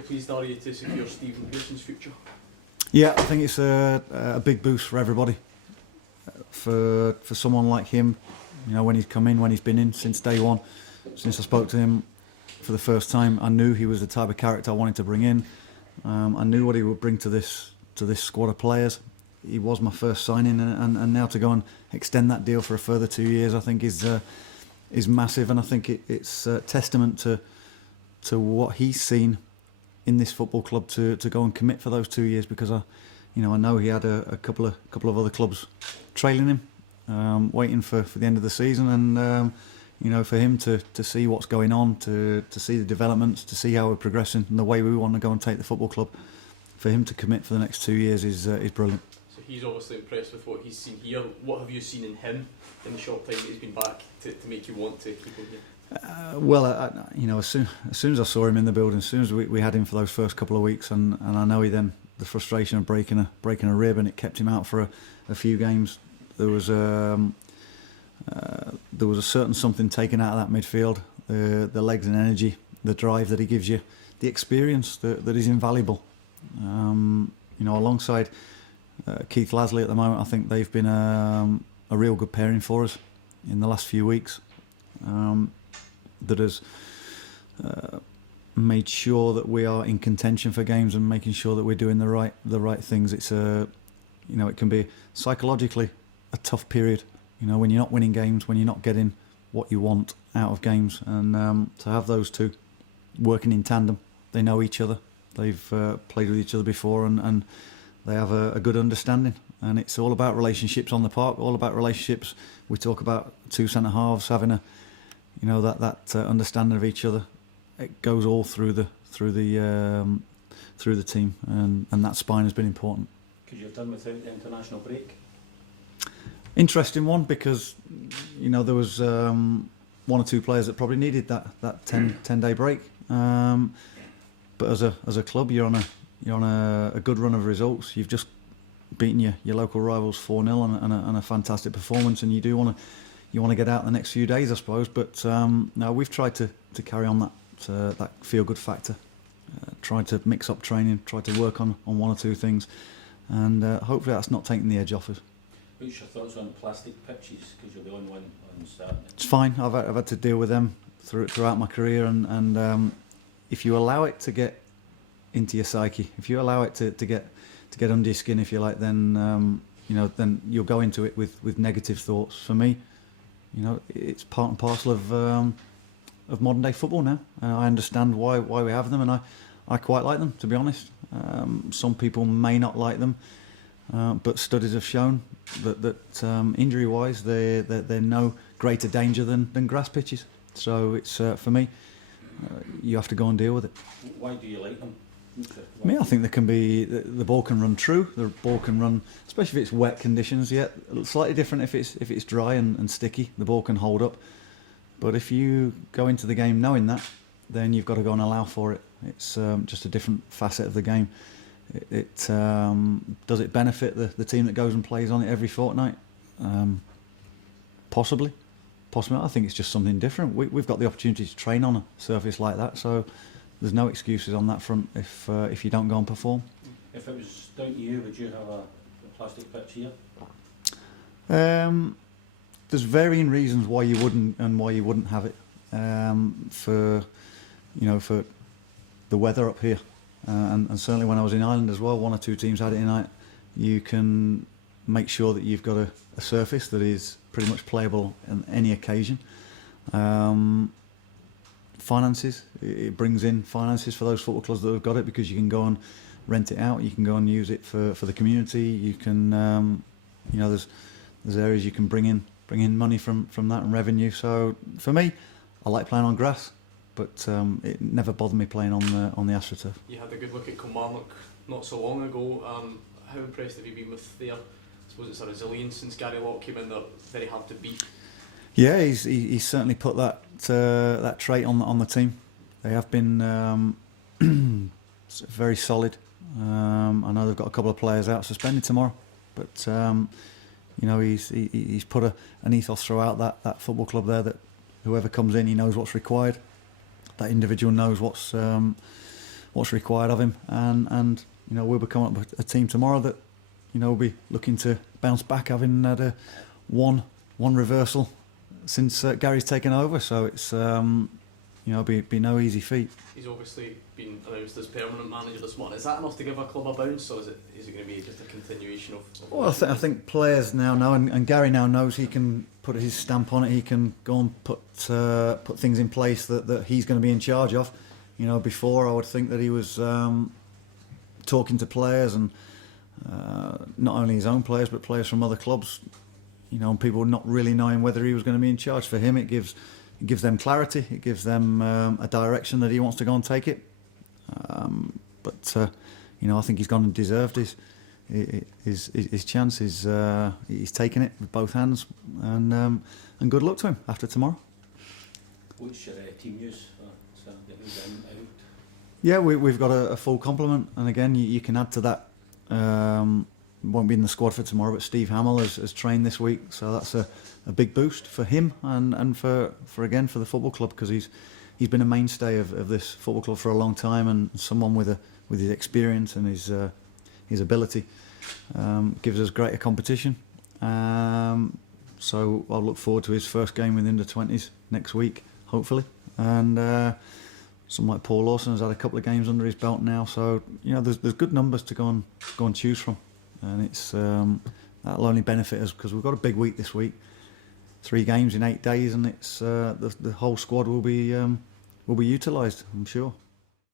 pleased are you to secure Stephen Pearson's future? Yeah, I think it's a big boost for everybody. For someone like him, you know, when he's come in, when he's been in since day one, since I spoke to him for the first time, I knew he was the type of character I wanted to bring in. I knew what he would bring to this squad of players. He was my first signing, and now to go and extend that deal for a further 2 years, I think is massive, and I think it's a testament to what he's seen in this football club to go and commit for those 2 years, because I know he had a couple of other clubs trailing him, waiting for the end of the season, and for him to see what's going on, to see the developments, to see how we're progressing and the way we want to go and take the football club, for him to commit for the next 2 years is brilliant. So he's obviously impressed with what he's seen here. What have you seen in him in the short time that he's been back to make you want to keep him here? As soon as I saw him in the building, as soon as we had him for those first couple of weeks, and I know the frustration of breaking a rib, and it kept him out for a few games. There was a certain something taken out of that midfield, the legs and energy, the drive that he gives you, the experience that is invaluable. Alongside Keith Lasley at the moment, I think they've been a real good pairing for us in the last few weeks. That has made sure that we are in contention for games and making sure that we're doing the right things. It's it can be psychologically a tough period, when you're not winning games, when you're not getting what you want out of games, and to have those two working in tandem. They know each other, they've played with each other before, and they have a good understanding, and it's all about relationships on the park, all about relationships. We talk about two centre halves having that understanding of each other. It goes all through the team, and that spine has been important. Could you have done without the international break? Interesting one, because there was one or two players that probably needed that 10-day break. But as a club, you're on a good run of results. You've just beaten your local rivals 4-0 and a fantastic performance, and you want to get out the next few days, I suppose. But no, we've tried to carry on that feel good factor. Tried to mix up training, tried to work on one or two things, and hopefully that's not taking the edge off us. What's your thoughts on plastic pitches? Because you'll be on one on Saturday. It's fine. I've had to deal with them throughout my career, and if you allow it to get into your psyche, if you allow it to get under your skin, if you like, then then you'll go into it with negative thoughts. For me, it's part and parcel of modern day football now. I understand why we have them, and I quite like them, to be honest. Some people may not like them, but studies have shown that injury wise they're no greater danger than grass pitches. So it's for me, you have to go and deal with it. Why do you like them? I think there can be the ball can run true. The ball can run, especially if it's wet conditions. Yeah, slightly different if it's dry and sticky. The ball can hold up. But if you go into the game knowing that, then you've got to go and allow for it. It's just a different facet of the game. Does it benefit the team that goes and plays on it every fortnight? Possibly. I think it's just something different. We've got the opportunity to train on a surface like that, so there's no excuses on that front if you don't go and perform. If it was down to you, would you have a plastic pitch here? There's varying reasons why you wouldn't and why you wouldn't have it. For the weather up here, and certainly when I was in Ireland as well, one or two teams had it in Ireland. You can make sure that you've got a surface that is pretty much playable on any occasion. Finances, it brings in finances for those football clubs that have got it, because you can go and rent it out, you can go and use it for the community, you can there's areas you can bring in money from that and revenue. So for me, I like playing on grass, but it never bothered me playing on the AstroTurf. You had a good look at Kilmarnock not so long ago. How impressed have you been with their, I suppose it's a resilience since Gary Locke came in, they're very hard to beat? Yeah, he's certainly put that trait on the team. They have been very solid. I know they've got a couple of players out suspended tomorrow, but he's put an ethos throughout that football club there, that whoever comes in, he knows what's required. That individual knows what's required of him, and you know, we'll be coming up with a team tomorrow that, you know, will be looking to bounce back, having had a one reversal since Gary's taken over. So it's you know, be no easy feat. He's obviously been announced as permanent manager this morning. Is that enough to give a club a bounce, or is it going to be just a continuation of Well, I think players now know, and Gary now knows he can put his stamp on it. He can go and put things in place that he's going to be in charge of. You know, before I would think that he was talking to players, and not only his own players but players from other clubs. You know, and people not really knowing whether he was going to be in charge. For him, it gives them clarity. It gives them a direction that he wants to go and take it. But you know, I think he's gone and deserved his chance. He's taken it with both hands, and good luck to him after tomorrow. What's your team news for Saturday? Who's in, out? Yeah, we've got a full complement, and again, you can add to that. Won't be in the squad for tomorrow, but Steve Hamill has trained this week, so that's a big boost for him and for the football club, because he's been a mainstay of this football club for a long time, and someone with his experience and his ability gives us greater competition. So I'll look forward to his first game within the 20s next week, hopefully. And someone like Paul Lawson has had a couple of games under his belt now, so you know, there's good numbers to go and choose from, and it's that'll only benefit us, because we've got a big week this week, 3 games in 8 days, and it's the whole squad will be utilised, I'm sure.